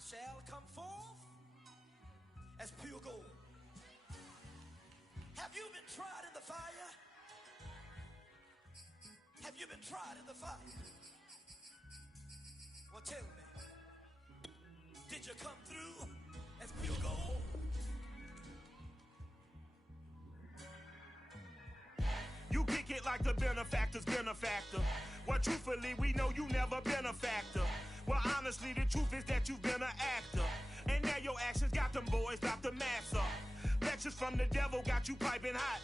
shall come forth as pure gold. Have you been tried in the fire? Have you been tried in the fire? Well, tell me, did you come through as pure gold? You kick it like the benefactor's benefactor. Well, truthfully, we know you never been a factor. Well, honestly, the truth is that you've been an actor. And now your actions got them boys about to mass up. Lectures from the devil got you piping hot.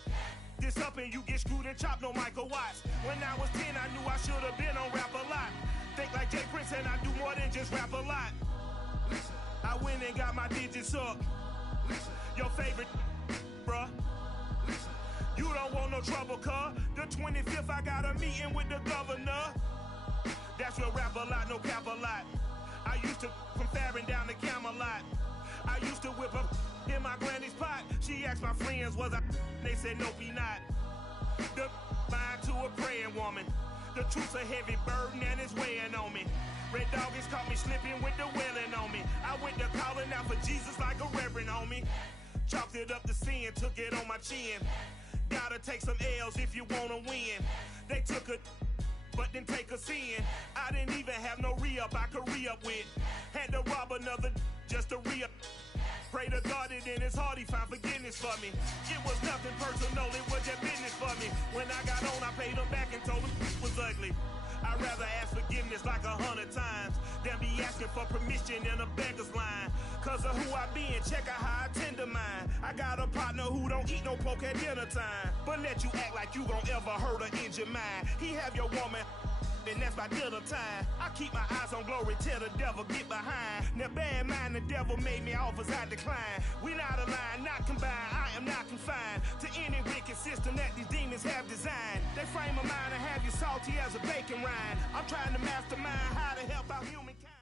This up and you get screwed and chopped, no Michael Watts. When I was 10, I knew I should have been on Rap a Lot. Think like Jay Prince and I do more than just rap a lot. I went and got my digits up. Your favorite, bruh. You don't want no trouble, cuz. The 25th, I got a meeting with the governor. That's real rap a lot, no cap a lot. I used to from Farron down to Camelot. I used to whip up in my granny's pot. She asked my friends, was I? They said, nope, he not. The line to a praying woman. The truth's a heavy burden and it's weighing on me. Red Dog has caught me slipping with the wailing on me. I went to calling out for Jesus like a reverend on me. Chalked it up to sin, took it on my chin. Gotta take some L's if you wanna win. They took a but didn't take a sin. I didn't even have no re-up I could re-up with. Had to rob another just to re-up. Pray to God that in his heart he found forgiveness for me. It was nothing personal, it was just business for me. When I got on, I paid him back and told him it was ugly. I'd rather ask forgiveness like 100 times than be asking for permission in a beggar's line. Cause of who I be and check out how I tend to mine. I got a partner who don't eat no pork at dinner time, but let you act like you gon' ever hurt or injure mine. He have your woman and that's by dinner time. I keep my eyes on glory till the devil get behind. Now bear in mind the devil made me offers I decline. We not aligned, not combined, I am not confined to any wicked system that these demons have designed. They frame a mind and have you salty as a bacon rind. I'm trying to mastermind how to help out humankind.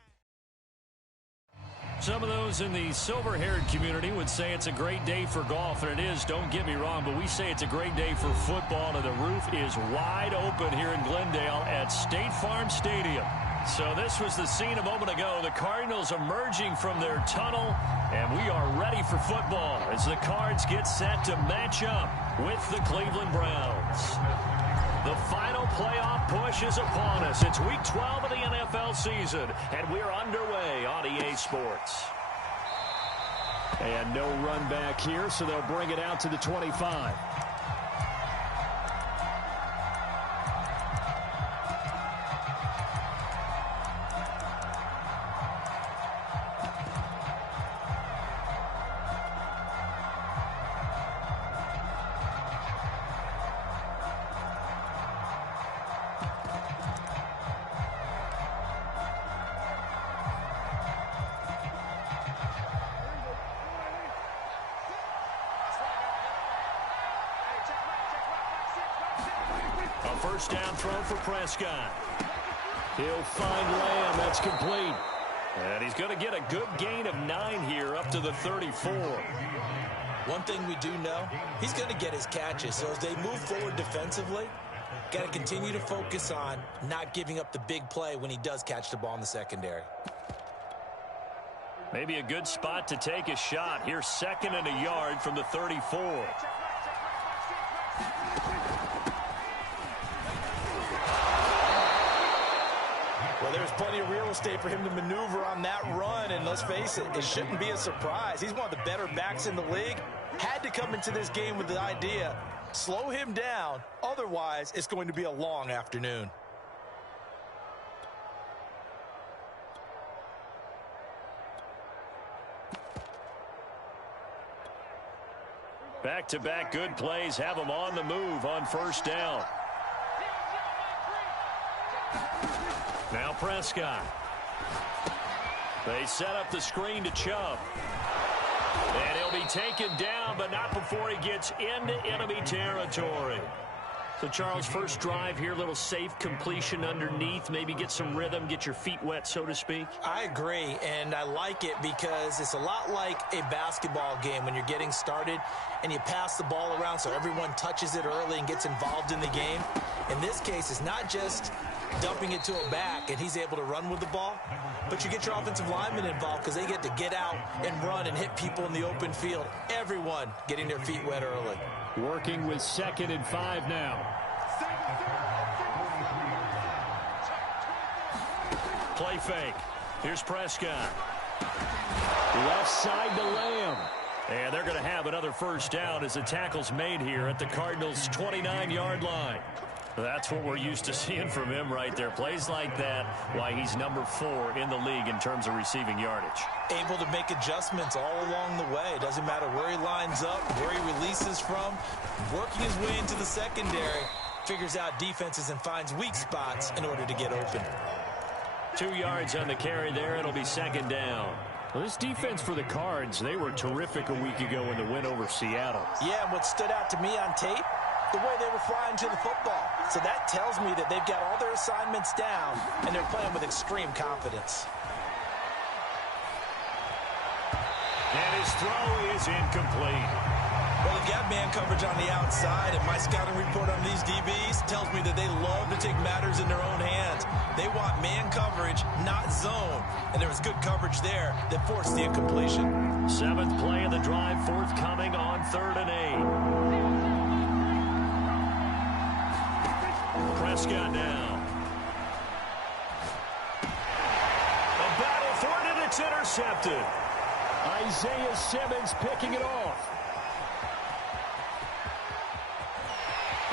Some of those in the silver-haired community would say it's a great day for golf, and it is, don't get me wrong, but we say it's a great day for football, and the roof is wide open here in Glendale at State Farm Stadium. So this was the scene a moment ago. The Cardinals emerging from their tunnel, and we are ready for football as the Cards get set to match up with the Cleveland Browns. The final playoff push is upon us. It's Week 12 of the NFL season, and we're underway on EA Sports. And no run back here, so they'll bring it out to the 25. First down throw for Prescott. He'll find Lamb. That's complete. And he's going to get a good gain of 9 here up to the 34. One thing we do know, he's going to get his catches. So as they move forward defensively, got to continue to focus on not giving up the big play when he does catch the ball in the secondary. Maybe a good spot to take a shot. Here's 2nd and a yard from the 34. Well, there's plenty of real estate for him to maneuver on that run, and let's face it, it shouldn't be a surprise. He's one of the better backs in the league. Had to come into this game with the idea, slow him down, otherwise it's going to be a long afternoon. Back-to-back good plays have him on the move on first down. Now Prescott. They set up the screen to Chubb. And he'll be taken down, but not before he gets into enemy territory. So, Charles, first drive here, little safe completion underneath. Maybe get some rhythm, get your feet wet, so to speak. I agree, and I like it because it's a lot like a basketball game when you're getting started and you pass the ball around so everyone touches it early and gets involved in the game. In this case, it's not just dumping it to him back, and he's able to run with the ball. But you get your offensive linemen involved because they get to get out and run and hit people in the open field. Everyone getting their feet wet early. Working with 2nd and 5 now. Play fake. Here's Prescott. Left side to Lamb. And they're going to have another first down as the tackle's made here at the Cardinals' 29-yard line. That's what we're used to seeing from him right there. Plays like that, why he's number 4 in the league in terms of receiving yardage. Able to make adjustments all along the way. Doesn't matter where he lines up, where he releases from. Working his way into the secondary. Figures out defenses and finds weak spots in order to get open. 2 yards on the carry there. It'll be 2nd down. Well, this defense for the Cards, they were terrific a week ago in the win over Seattle. Yeah, and what stood out to me on tape, the way they were flying to the football. So that tells me that they've got all their assignments down, and they're playing with extreme confidence. And his throw is incomplete. Well, they've got man coverage on the outside, and my scouting report on these DBs tells me that they love to take matters in their own hands. They want man coverage, not zone. And there was good coverage there that forced the incompletion. 7th play of the drive, forthcoming on 3rd and 8. Prescott now. A battle for it, and it's intercepted. Isaiah Simmons picking it off.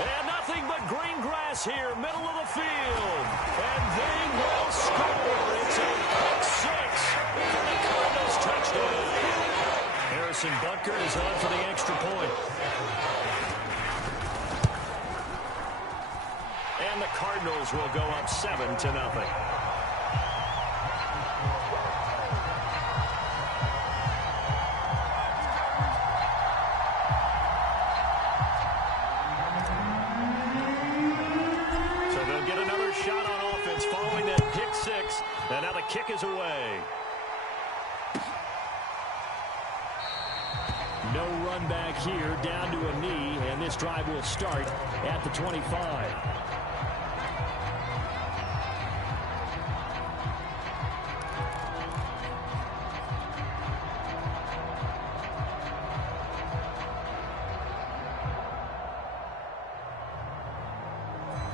And nothing but green grass here, middle of the field. And they will score. It's a pick 6 for the Cardinals touchdown. Harrison Butker is on for the extra point. And the Cardinals will go up 7-0. And now the kick is away. No run back here, down to a knee, and this drive will start at the 25.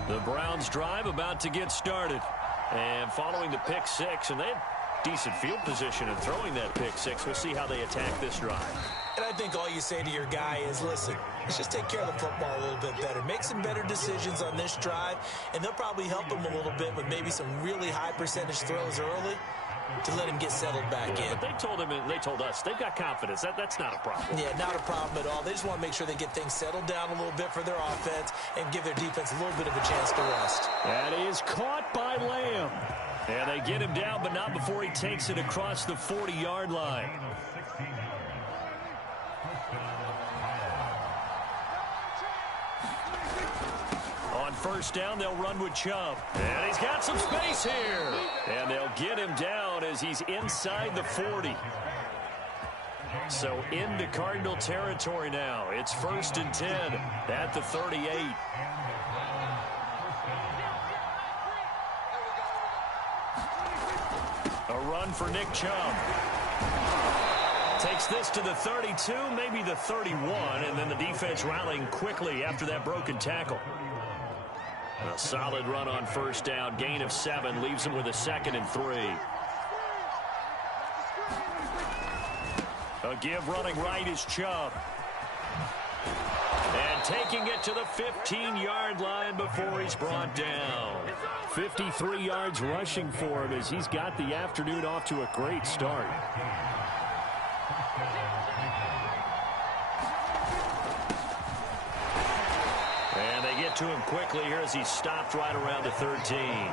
The Browns drive about to get started. And following the pick 6, and they had decent field position in throwing that pick 6. We'll see how they attack this drive. And I think all you say to your guy is, listen, let's just take care of the football a little bit better. Make some better decisions on this drive, and they'll probably help him a little bit with maybe some really high percentage throws early to let him get settled back in. But they told us they've got confidence. That's not a problem. Yeah, not a problem at all. They just want to make sure they get things settled down a little bit for their offense and give their defense a little bit of a chance to rest. That is caught by Lamb. And they get him down, but not before he takes it across the 40-yard line. On first down, they'll run with Chubb. And he's got some space here. And they'll get him down as he's inside the 40. So into Cardinal territory now. It's 1st and 10 at the 38. A run for Nick Chubb. Takes this to the 32, maybe the 31, and then the defense rallying quickly after that broken tackle. A solid run on first down. Gain of 7 leaves him with a 2nd and 3. A give running right is Chubb. And taking it to the 15-yard line before he's brought down. 53 yards rushing for him as he's got the afternoon off to a great start. And they get to him quickly here as he's stopped right around the 13.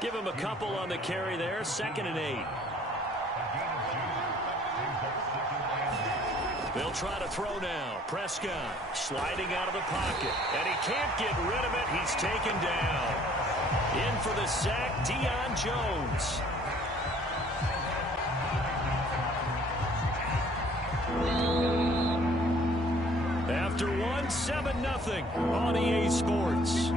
Give him a couple on the carry there. 2nd and 8. They'll try to throw now. Prescott sliding out of the pocket. And he can't get rid of it. He's taken down. In for the sack, Deion Jones. After one, 7-0 on EA Sports.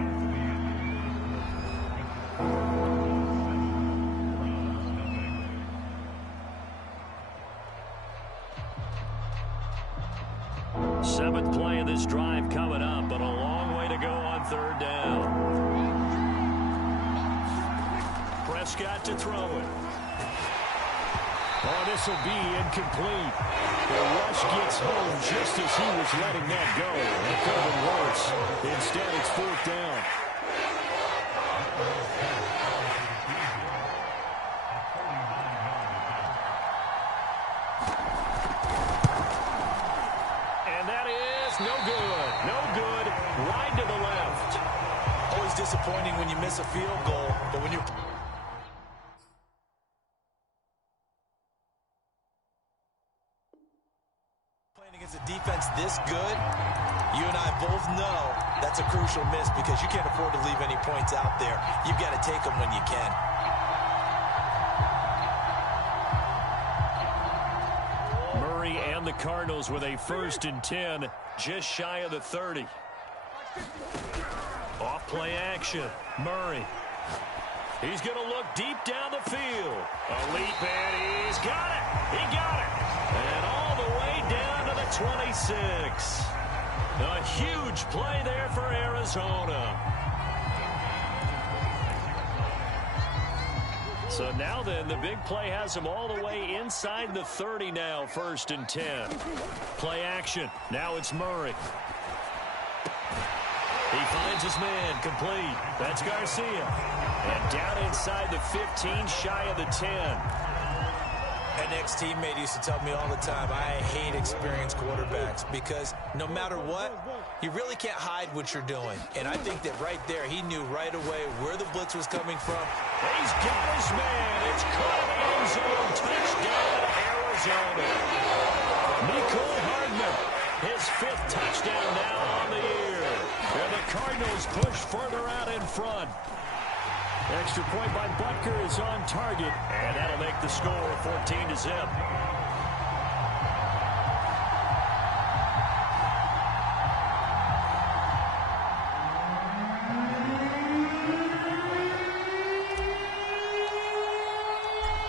7th play of this drive coming up, but a long way to go on 3rd down. Prescott to throw it. Oh, this will be incomplete. The rush gets home just as he was letting that go. It could have been worse. Instead, it's 4th down. And that is no good. No good. Wide to the left. Always disappointing when you miss a field goal, but when you're against a defense this good, you and I both know that's a crucial miss because you can't afford to leave any points out there. You've got to take them when you can. Murray and the Cardinals with a 1st and 10, just shy of the 30. Off play action. Murray. He's going to look deep down the field. A leap, and he's got it. He got it. And all the way down to the 26. A huge play there for Arizona. So now then, the big play has him all the way inside the 30 now, 1st and 10. Play action. Now it's Murray. He finds his man, complete. That's Garcia. And down inside the 15, shy of the 10. An ex-teammate used to tell me all the time, I hate experienced quarterbacks because no matter what, you really can't hide what you're doing. And I think that right there, he knew right away where the blitz was coming from. He's got his man. It's caught in the end zone. Touchdown, Arizona. Nicole Hardman, his 5th touchdown now on the year. And the Cardinals push further out in front. Extra point by Butker is on target, and that'll make the score 14-0.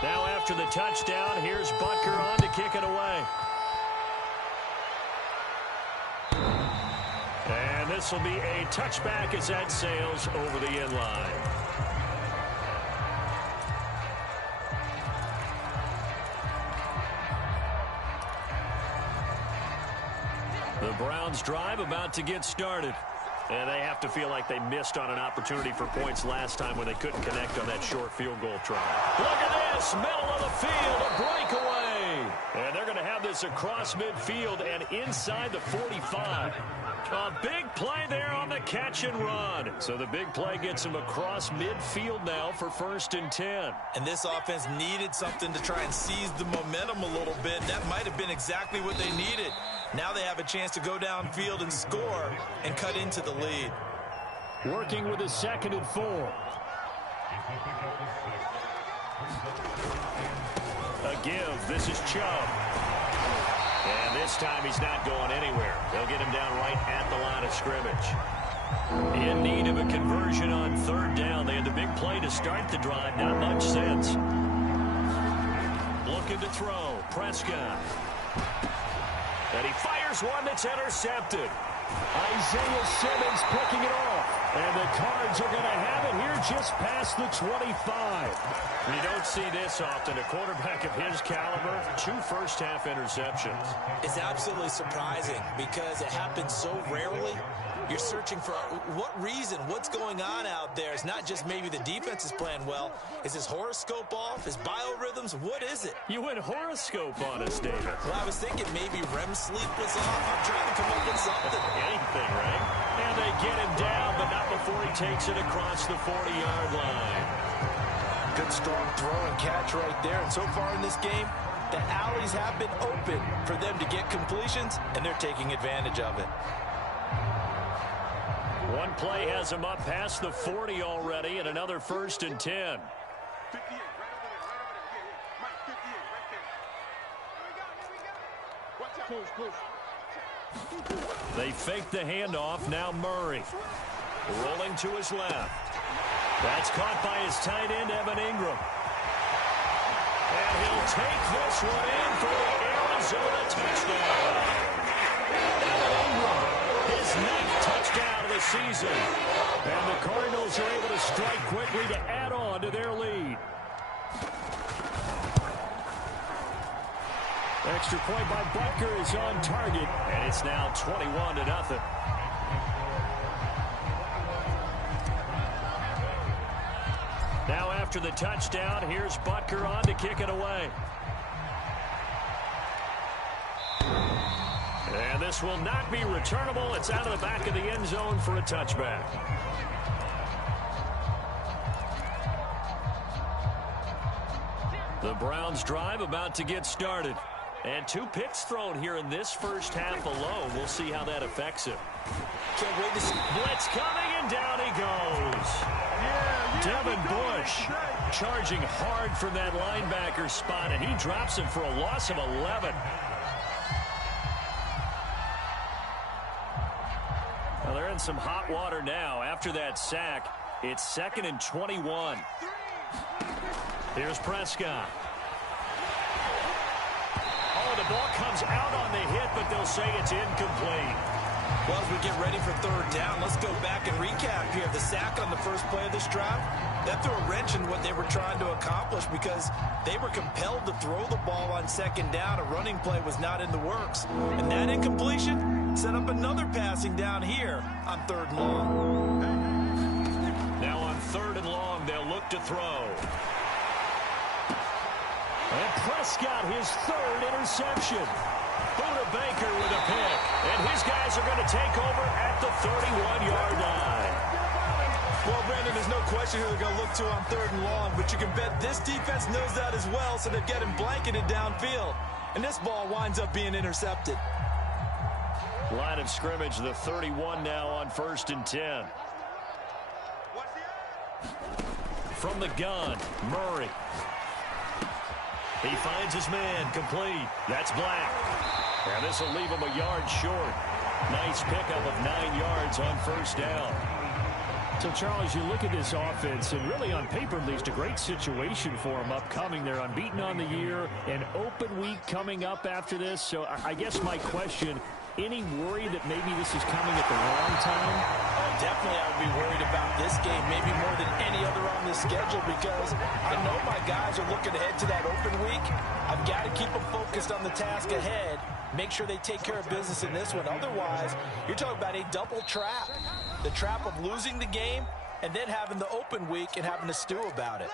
Now after the touchdown, here's Butker on to kick it away. And this will be a touchback as that sails over the end line. The Browns drive about to get started. And they have to feel like they missed on an opportunity for points last time when they couldn't connect on that short field goal try. Look at this, middle of the field, a breakaway. And they're going to have this across midfield and inside the 45. A big play there on the catch and run. So the big play gets them across midfield now for 1st and 10. And this offense needed something to try and seize the momentum a little bit. That might have been exactly what they needed. Now they have a chance to go downfield and score and cut into the lead. Working with a 2nd and 4. A give. This is Chubb. And this time he's not going anywhere. They'll get him down right at the line of scrimmage. In need of a conversion on 3rd down. They had the big play to start the drive. Not much sense. Looking to throw. Prescott. And he fires one that's intercepted. Isaiah Simmons picking it off. And the Cards are going to have it here just past the 25. You don't see this often. A quarterback of his caliber, 2 first-half interceptions. It's absolutely surprising because it happens so rarely. You're searching for what reason, what's going on out there. It's not just maybe the defense is playing well. Is his horoscope off? His biorhythms? What is it? You went horoscope on us, David. Well, I was thinking maybe REM sleep was off. I'm trying to come up with something. Anything, right? And they get him down, but not before he takes it across the 40-yard line. Good strong throw and catch right there. And so far in this game, the alleys have been open for them to get completions, and they're taking advantage of it. One play has him up past the 40 already, and another 1st and 10. They fake the handoff. Now Murray rolling to his left. That's caught by his tight end, Evan Ingram. And he'll take this one in for the Arizona touchdown. his 9th touchdown of the season. And the Cardinals are able to strike quickly to add on to their lead. Extra point by Butker is on target, and it's now 21-0. Now after the touchdown, here's Butker on to kick it away. And this will not be returnable. It's out of the back of the end zone for a touchback. The Browns drive about to get started. And 2 picks thrown here in this first half alone. We'll see how that affects him. Can't wait to see. Blitz coming, and down he goes. Devin Bush charging hard from that linebacker spot, and he drops him for a loss of 11. Well, they're in some hot water now. After that sack, it's 2nd and 21. Here's Prescott. Oh, the ball comes out on the hit, but they'll say it's incomplete. Well, as we get ready for 3rd down, let's go back and recap here. The sack on the first play of this drive, that threw a wrench in what they were trying to accomplish because they were compelled to throw the ball on 2nd down. A running play was not in the works. And that incompletion set up another passing down here on 3rd and long. Now on 3rd and long, they'll look to throw. And Prescott, his 3rd interception. Buda Baker with a pick. And his guys are going to take over at the 31-yard line. Well, Brandon, there's no question who they're going to look to on 3rd and long, but you can bet this defense knows that as well, so they're getting blanketed downfield. And this ball winds up being intercepted. Line of scrimmage, the 31 now on 1st and 10. From the gun, Murray. He finds his man, complete. That's Black. And this will leave him a yard short. Nice pickup of 9 yards on 1st down. So, Charles, you look at this offense, and really on paper, at least a great situation for them upcoming. They're unbeaten on the year, an open week coming up after this. So I guess my question, any worry that maybe this is coming at the wrong time? Oh, definitely I would be worried about this game, maybe more than any other on the schedule, because I know my guys are looking ahead to that open week. I've got to keep them focused on the task ahead, make sure they take care of business in this one. Otherwise, you're talking about a double trap. The trap of losing the game and then having the open week and having to stew about it.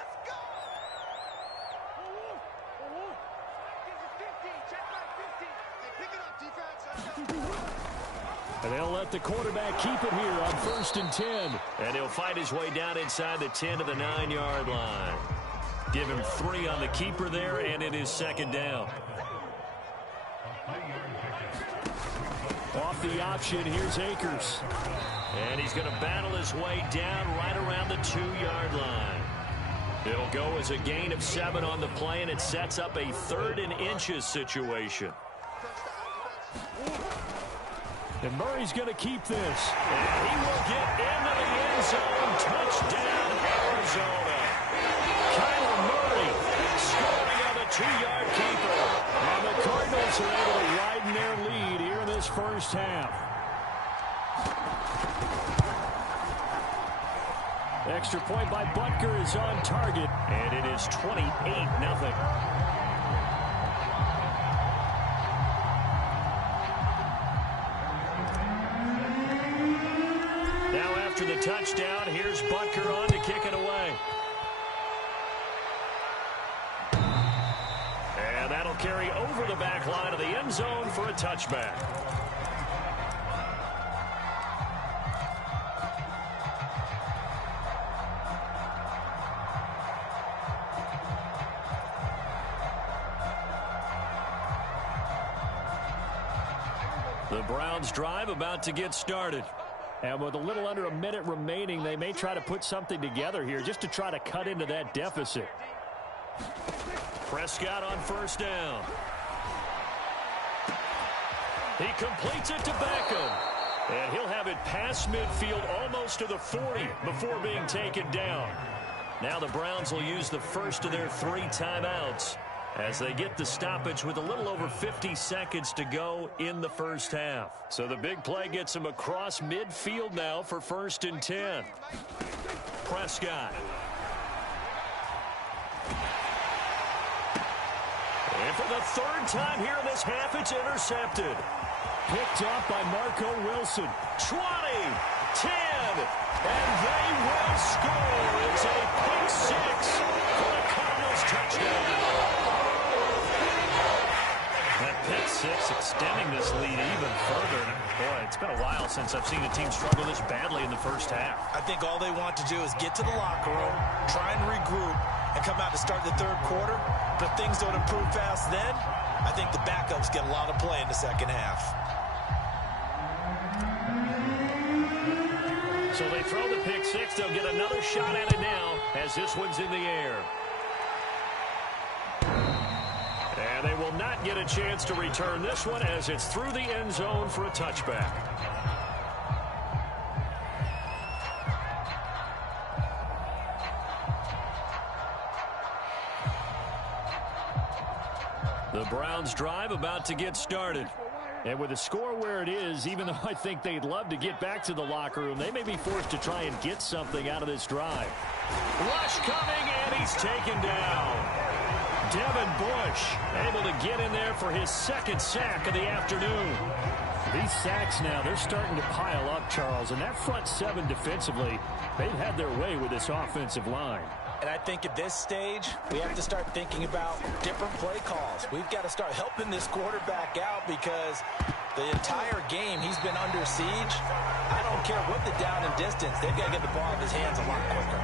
And they'll let the quarterback keep it here on 1st and 10. And he'll fight his way down inside the 10 to the 9-yard line. Give him 3 on the keeper there, and it is 2nd down. Off the option, here's Akers. And he's going to battle his way down right around the 2-yard line. It'll go as a gain of 7 on the play, and it sets up a 3rd and inches situation. And Murray's going to keep this. And he will get into the end zone. Touchdown, Arizona. Kyler Murray scoring on the 2-yard keeper. And the Cardinals are able to widen their lead here in this first half. Extra point by Butker is on target. And it is 28-0. After the touchdown, here's Butker on to kick it away. And that'll carry over the back line of the end zone for a touchback. The Browns drive about to get started. And with a little under a minute remaining, they may try to put something together here just to try to cut into that deficit. Prescott on 1st down. He completes it to Beckham. And he'll have it past midfield almost to the 40 before being taken down. Now the Browns will use the first of their 3 timeouts. as they get the stoppage with a little over 50 seconds to go in the first half. So the big play gets him across midfield now for 1st and 10. Prescott. And for the 3rd time here in this half, it's intercepted. Picked up by Marco Wilson. 20, 10, and they will score. It's a pick 6 for the Cardinals touchdown. That pick 6 extending this lead even further. And boy, it's been a while since I've seen a team struggle this badly in the first half. I think all they want to do is get to the locker room, try and regroup, and come out to start the 3rd quarter. But if things don't improve fast then, I think the backups get a lot of play in the second half. So they throw the pick 6. They'll get another shot at it now as this one's in the air. And they will not get a chance to return this one as it's through the end zone for a touchback. The Browns drive about to get started. And with the score where it is, even though I think they'd love to get back to the locker room, they may be forced to try and get something out of this drive. Rush coming, and he's taken down. Devin Bush able to get in there for his 2nd sack of the afternoon. These sacks now, they're starting to pile up, Charles. And that front 7 defensively, they've had their way with this offensive line. And I think at this stage, we have to start thinking about different play calls. We've got to start helping this quarterback out because the entire game he's been under siege. I don't care what the down and distance. They've got to get the ball in his hands a lot quicker.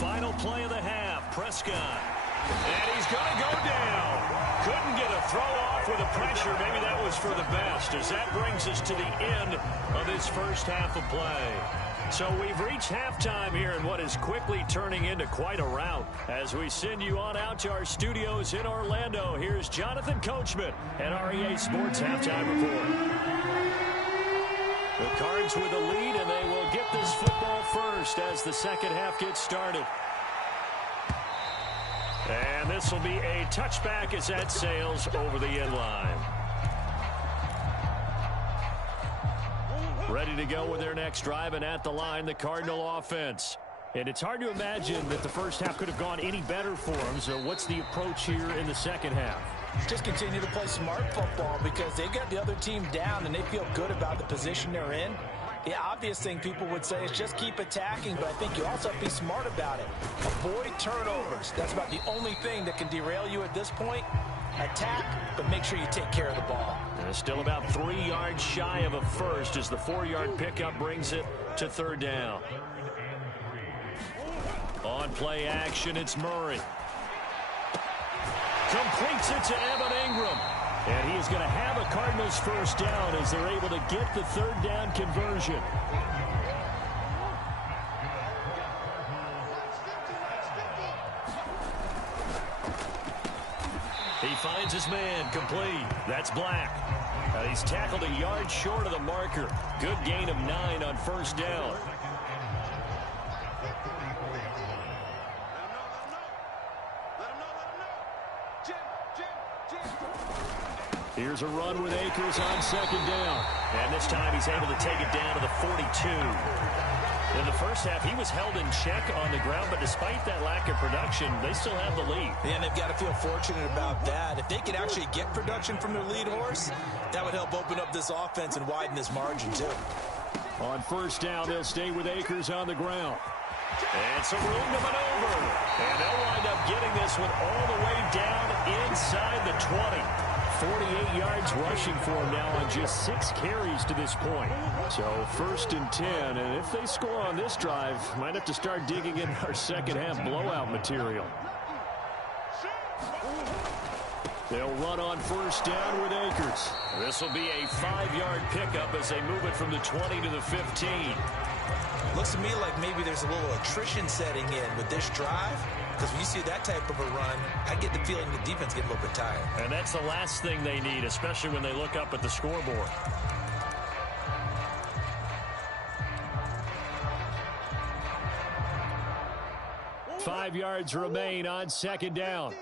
Final play of the half, Prescott. And he's going to go down. Couldn't get a throw off with the pressure. Maybe that was for the best, as that brings us to the end of this first half of play. So we've reached halftime here in what is quickly turning into quite a rout. As we send you on out to our studios in Orlando, here's Jonathan Coachman at REA Sports Halftime Report. The Cards with the lead, and they will get this football first as the second half gets started. And this will be a touchback as that sails over the end line. Ready to go with their next drive, and at the line, the Cardinal offense. And it's hard to imagine that the first half could have gone any better for them. So what's the approach here in the second half? Just continue to play smart football because they got the other team down and they feel good about the position they're in. The obvious thing people would say is just keep attacking, but I think you also have to be smart about it. Avoid turnovers. That's about the only thing that can derail you at this point. Attack, but make sure you take care of the ball. And still about 3 yards shy of a first as the 4-yard pickup brings it to 3rd down. On play action, it's Murray. Completes it to Evan Ingram. And he is going to have a Cardinals first down as they're able to get the 3rd down conversion. He finds his man complete. That's Black. He's tackled a yard short of the marker. Good gain of 9 on first down. Here's a run with Akers on 2nd down. And this time he's able to take it down to the 42. In the first half, he was held in check on the ground, but despite that lack of production, they still have the lead. And they've got to feel fortunate about that. If they could actually get production from their lead horse, that would help open up this offense and widen this margin, too. On first down, they'll stay with Akers on the ground. And some room to maneuver. And they'll wind up getting this one all the way down inside the 20. 48 yards rushing for him now on just 6 carries to this point. So 1st and 10, and if they score on this drive, might have to start digging in our second half blowout material. They'll run on first down with Akers. This will be a 5-yard pickup as they move it from the 20 to the 15. Looks to me like maybe there's a little attrition setting in with this drive. Because when you see that type of a run, I get the feeling the defense get a little bit tired. And that's the last thing they need, especially when they look up at the scoreboard. 5 yards remain on second down. Let's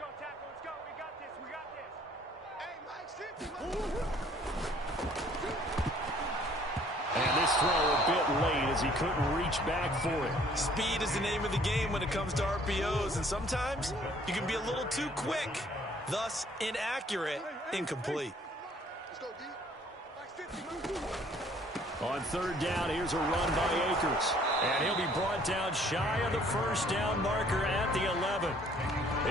go, tackle. Let's go. We got this. We got this. Hey, Mike, And this throw a bit late as he couldn't reach back for it. Speed is the name of the game when it comes to RPOs, and sometimes you can be a little too quick, thus inaccurate, incomplete. Let's go, D. Mike, 50. On third down, here's a run by Akers. And he'll be brought down shy of the first down marker at the 11.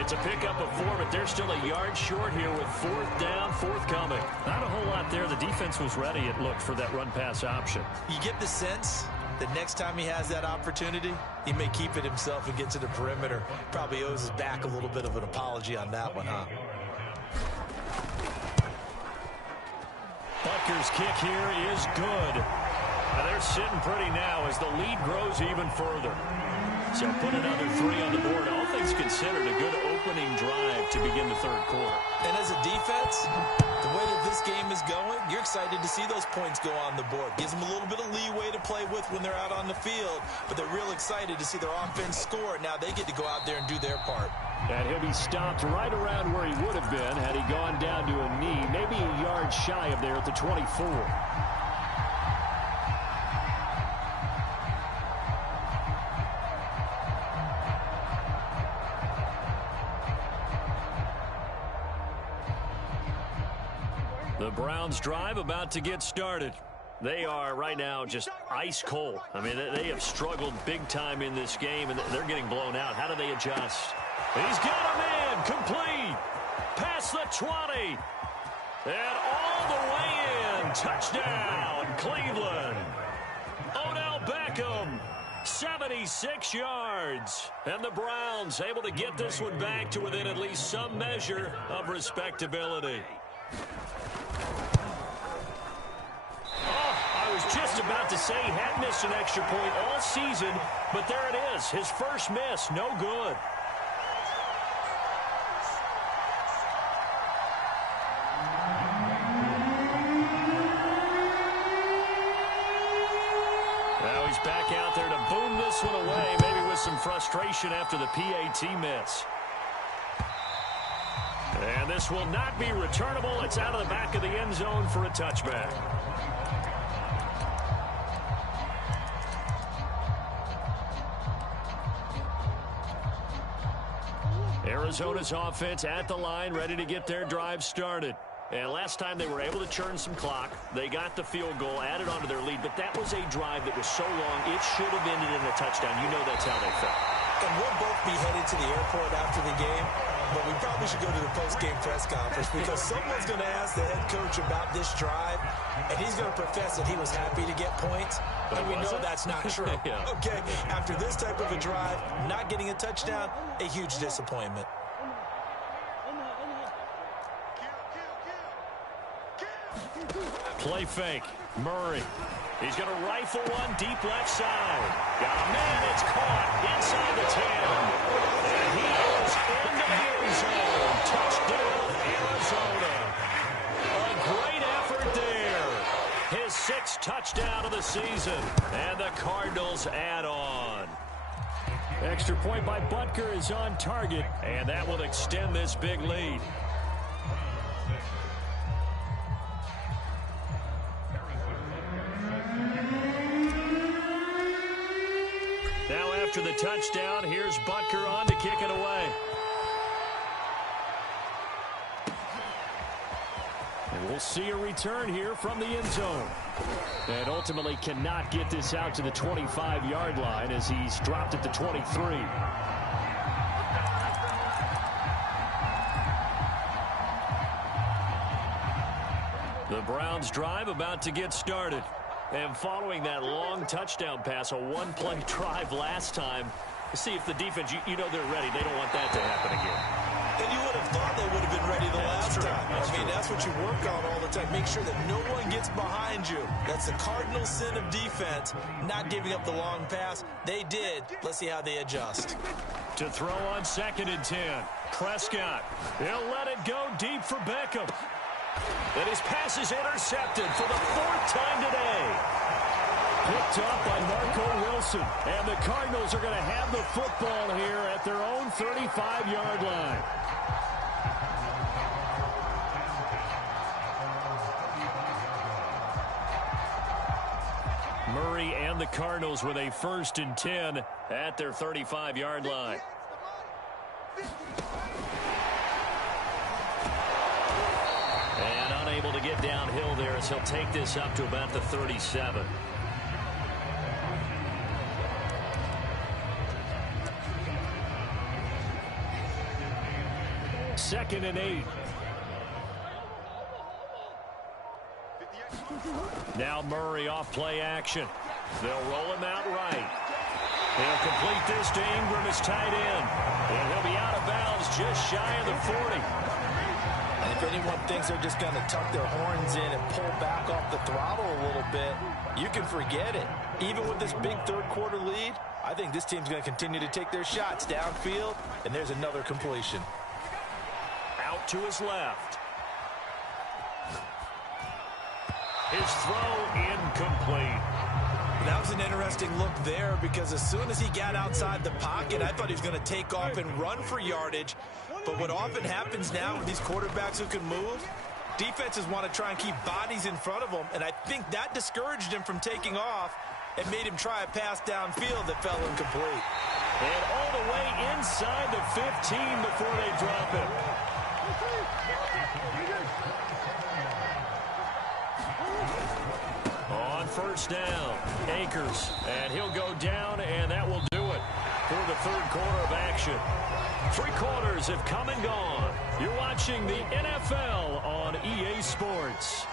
It's a pickup of 4, but they're still a yard short here with fourth down forthcoming. Not a whole lot there. The defense was ready, it looked, for that run-pass option. You get the sense that next time he has that opportunity, he may keep it himself and get to the perimeter. Probably owes his back a little bit of an apology on that one, huh? Butker's kick here is good. Now they're sitting pretty now as the lead grows even further. So put another 3 on the board. All things considered, a good opening drive to begin the third quarter. And as a defense, the way that this game is going, you're excited to see those points go on the board. Gives them a little bit of leeway to play with when they're out on the field, but they're real excited to see their offense score. Now they get to go out there and do their part. And he'll be stopped right around where he would have been had he gone down to a knee, maybe a yard shy of there at the 24. The Browns drive about to get started. They are right now just ice cold. I mean, they have struggled big time in this game, and they're getting blown out. How do they adjust? He's got a man complete. Past the 20. And all the way in. Touchdown, Cleveland. Odell Beckham, 76 yards. And the Browns able to get this one back to within at least some measure of respectability. I was just about to say he had missed an extra point all season, but there it is. His first miss, no good. Now he's back out there to boom this one away, maybe with some frustration after the PAT miss. And this will not be returnable. It's out of the back of the end zone for a touchback. Arizona's offense at the line, ready to get their drive started. And last time they were able to churn some clock. They got the field goal, added onto their lead. But that was a drive that was so long, it should have ended in a touchdown. You know that's how they felt. And we'll both be headed to the airport after the game. But we probably should go to the post-game press conference because someone's going to ask the head coach about this drive, and he's going to profess that he was happy to get points, and we know that's not true. Yeah. Okay, after this type of a drive, not getting a touchdown, a huge disappointment. Play fake. Murray. He's going to rifle one deep left side. Got a man. It's caught inside the 10. And he is into the end zone. Touchdown, Arizona. A great effort there. His 6th touchdown of the season. And the Cardinals add on. Extra point by Butker is on target. And that will extend this big lead. Now after the touchdown, here's Butker on to kick it away. And we'll see a return here from the end zone. And ultimately cannot get this out to the 25-yard line as he's dropped at the 23. The Browns drive about to get started. And following that long touchdown pass, a one-play drive last time, to see if the defense, you know they're ready. They don't want that to happen again. And you would have thought they would have been ready the last time. I mean, that's what you work on all the time. Make sure that no one gets behind you. That's the cardinal sin of defense, not giving up the long pass. They did. Let's see how they adjust. To throw on 2nd and 10. Prescott. He'll let it go deep for Beckham. And his pass is intercepted for the 4th time today. Picked up by Marco Wilson. And the Cardinals are going to have the football here at their own 35-yard line. Murray and the Cardinals with a 1st and 10 at their 35-yard line. And unable to get downhill there as he'll take this up to about the 37. Second and 8. Now Murray off play action. They'll roll him out right. He'll complete this to Ingram as tight end. And he'll be out of bounds just shy of the 40. And if anyone thinks they're just going to tuck their horns in and pull back off the throttle a little bit, you can forget it. Even with this big third-quarter lead, I think this team's going to continue to take their shots downfield, and there's another completion. Out to his left. His throw incomplete. That was an interesting look there because as soon as he got outside the pocket, I thought he was going to take off and run for yardage. But what often happens now with these quarterbacks who can move, defenses want to try and keep bodies in front of them, and I think that discouraged him from taking off and made him try a pass downfield that fell incomplete. And all the way inside the 15 before they drop him. On first down, Akers, and he'll go down, and that will do it for the third quarter of action. 3 quarters have come and gone. You're watching the NFL on EA Sports.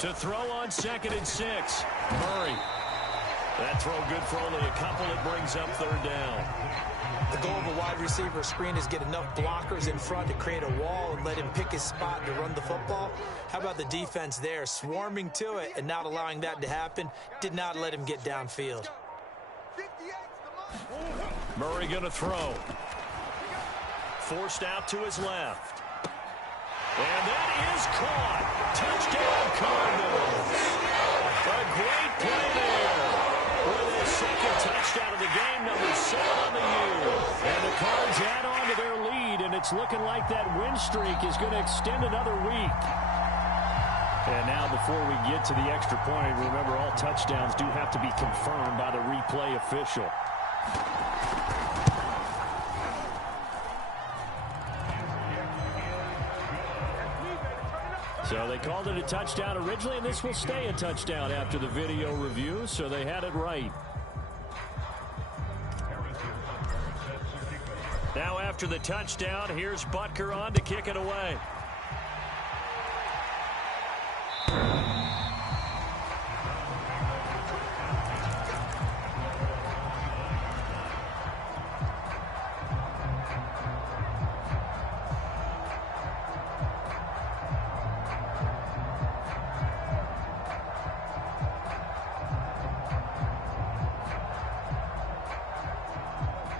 To throw on 2nd and 6, Murray. That throw good for only a couple. It brings up 3rd down. The goal of a wide receiver screen is get enough blockers in front to create a wall and let him pick his spot to run the football. How about the defense there, swarming to it and not allowing that to happen? Did not let him get downfield. Murray going to throw. Forced out to his left. And that is caught. Touchdown, Cardinals. A great play there. With his 2nd touchdown of the game, number 7 on the year. And the Cards add on to their lead, and it's looking like that win streak is going to extend another week. And now before we get to the extra point, remember all touchdowns do have to be confirmed by the replay official. So they called it a touchdown originally, and this will stay a touchdown after the video review, so they had it right. Now after the touchdown, here's Butker on to kick it away.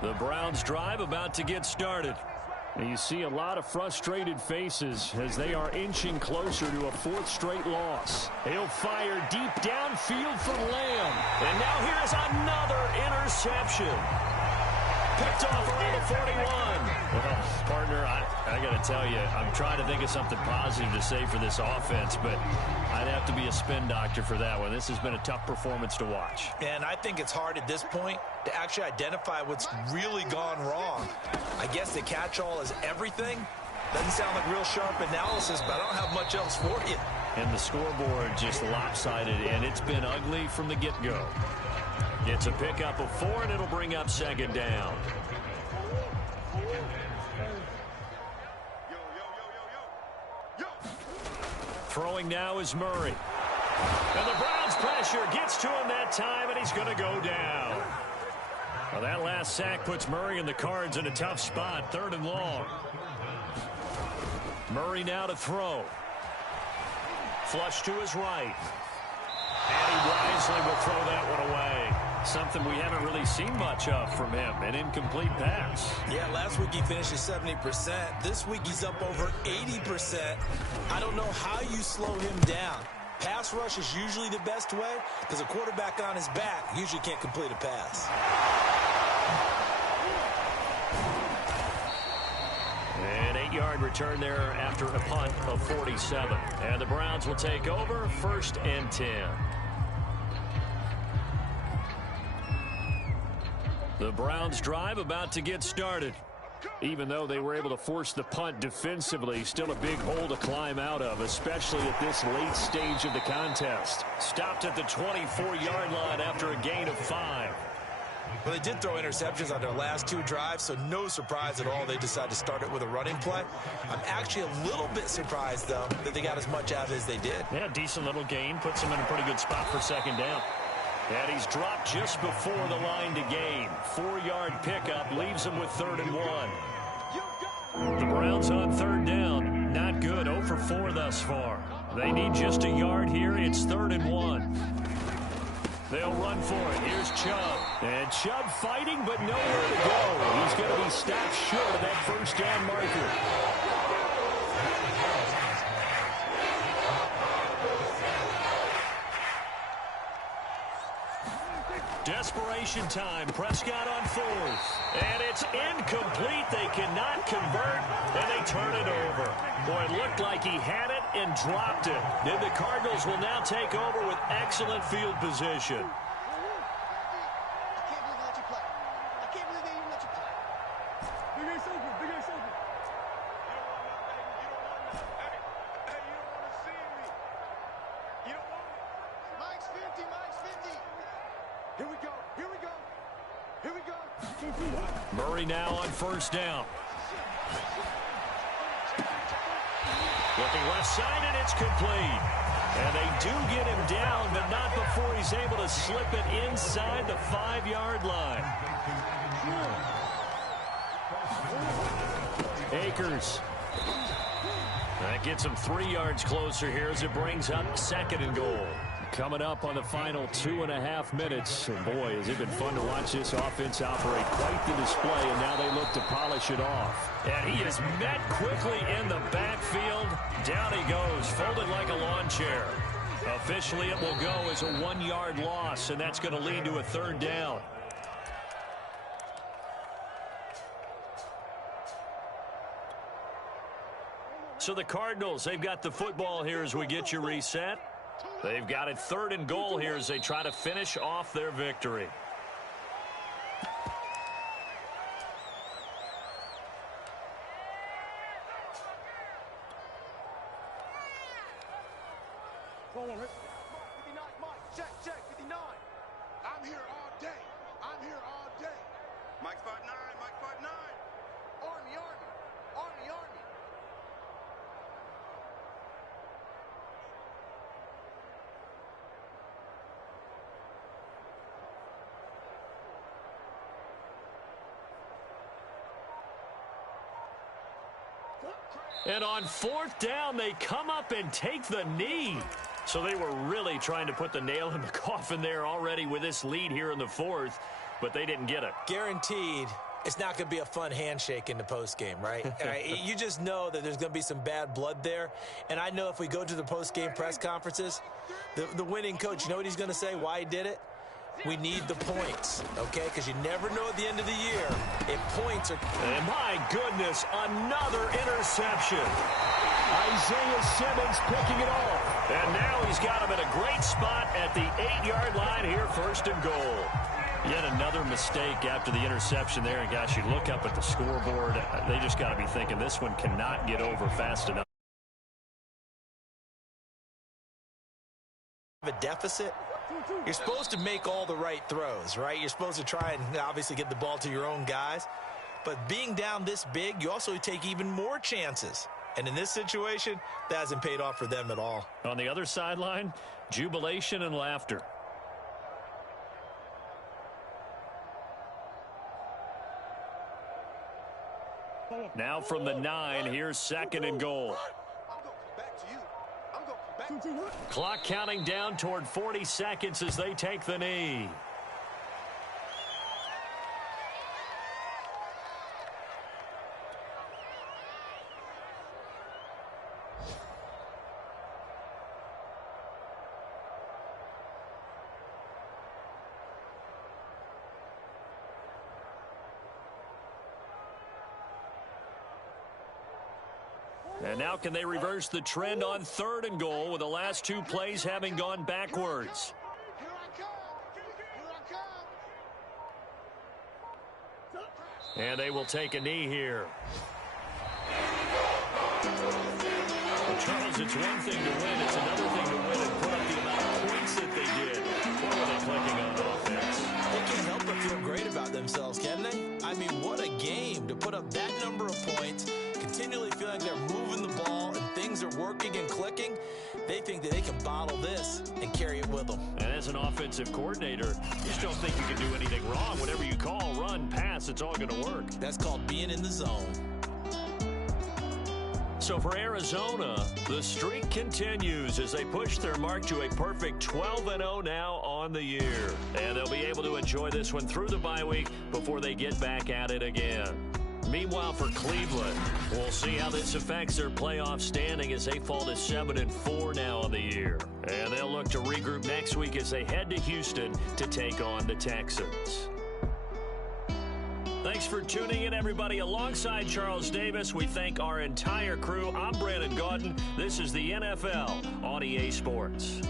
The Browns drive about to get started. And you see a lot of frustrated faces as they are inching closer to a 4th straight loss. He'll fire deep downfield from Lamb. And now here's another interception. Picked off around the 41. Well, partner, I got to tell you, I'm trying to think of something positive to say for this offense, but I'd have to be a spin doctor for that one. This has been a tough performance to watch. And I think it's hard at this point to actually identify what's really gone wrong. I guess the catch-all is everything. Doesn't sound like real sharp analysis, but I don't have much else for you. And the scoreboard just lopsided, and it's been ugly from the get-go. It's a pickup of 4, and it'll bring up 2nd down. Throwing now is Murray. And the Browns pressure gets to him that time, and he's going to go down. Well, that last sack puts Murray and the Cards in a tough spot, 3rd and long. Murray now to throw. Flush to his right. And he wisely will throw that one away. Something we haven't really seen much of from him, an incomplete pass. Yeah, last week he finished at 70%. This week he's up over 80%. I don't know how you slow him down. Pass rush is usually the best way because a quarterback on his back usually can't complete a pass. An 8-yard return there after a punt of 47. And the Browns will take over 1st and 10. The Browns drive about to get started. Even though they were able to force the punt defensively, still a big hole to climb out of, especially at this late stage of the contest. Stopped at the 24-yard line after a gain of 5. Well, they did throw interceptions on their last 2 drives, so no surprise at all they decided to start it with a running play. I'm actually a little bit surprised, though, that they got as much out of it as they did. Yeah, decent little gain. Puts them in a pretty good spot for 2nd down. And he's dropped just before the line to gain. 4-yard pickup leaves him with 3rd and 1. The Browns on 3rd down. Not good. 0 for 4 thus far. They need just a yard here. It's 3rd and 1. They'll run for it. Here's Chubb. And Chubb fighting, but nowhere to go. He's going to be stopped short of that 1st down marker. Desperation time. Prescott on 4th. And it's incomplete. They cannot convert, and they turn it over. Boy, it looked like he had it and dropped it. Then the Cardinals will now take over with excellent field position. Murray now on 1st down. Looking left side, and it's complete. And they do get him down, but not before he's able to slip it inside the 5-yard line. Akers. That gets him 3 yards closer here as it brings up 2nd and goal. Coming up on the final 2.5 minutes. And boy, has it been fun to watch this offense operate. Quite the display, and now they look to polish it off. And he is met quickly in the backfield. Down he goes, folded like a lawn chair. Officially, it will go as a 1-yard loss, and that's going to lead to a 3rd down. So the Cardinals, they've got the football here as we get you reset. They've got it 3rd and goal here as they try to finish off their victory. Check, 59. I'm here all day. I'm here all day. Mike spot 9, Mike spot 9. Army, Army, Army, Army. And on 4th down, they come up and take the knee. So they were really trying to put the nail in the coffin there already with this lead here in the 4th, but they didn't get it. Guaranteed it's not going to be a fun handshake in the postgame, right? You just know that there's going to be some bad blood there. And I know if we go to the postgame press conferences, the winning coach, you know what he's going to say, why he did it? We need the points, okay? Because you never know at the end of the year if points are... And my goodness, another interception. Isaiah Simmons picking it off. And now he's got him in a great spot at the 8-yard line here, 1st and goal. Yet another mistake after the interception there. And, gosh, you look up at the scoreboard, they just got to be thinking this one cannot get over fast enough. A deficit? You're supposed to make all the right throws, right? You're supposed to try and obviously get the ball to your own guys. But being down this big, you also take even more chances. And in this situation, that hasn't paid off for them at all. On the other sideline, jubilation and laughter. Now from the 9, here's 2nd and goal. Clock counting down toward 40 seconds as they take the knee. And now can they reverse the trend on 3rd and goal with the last 2 plays having gone backwards? Here I come. Here I come. And they will take a knee here. Well, Charles, it's one thing to win. It's another thing to win and put up the amount of points that they did. What were they clicking on offense? They can't help but feel great about themselves, can they? I mean, what a game to put up that number of points, continually feeling they're moving the ball and things are working and clicking. They think that they can bottle this and carry it with them. And as an offensive coordinator, you just don't think you can do anything wrong. Whatever you call, run, pass, it's all going to work. That's called being in the zone. So for Arizona, the streak continues as they push their mark to a perfect 12-0 now on the year. And they'll be able to enjoy this one through the bye week before they get back at it again. Meanwhile, for Cleveland, we'll see how this affects their playoff standing as they fall to 7-4 now on the year. And they'll look to regroup next week as they head to Houston to take on the Texans. Thanks for tuning in, everybody. Alongside Charles Davis, we thank our entire crew. I'm Brandon Gaudin. This is the NFL on EA Sports.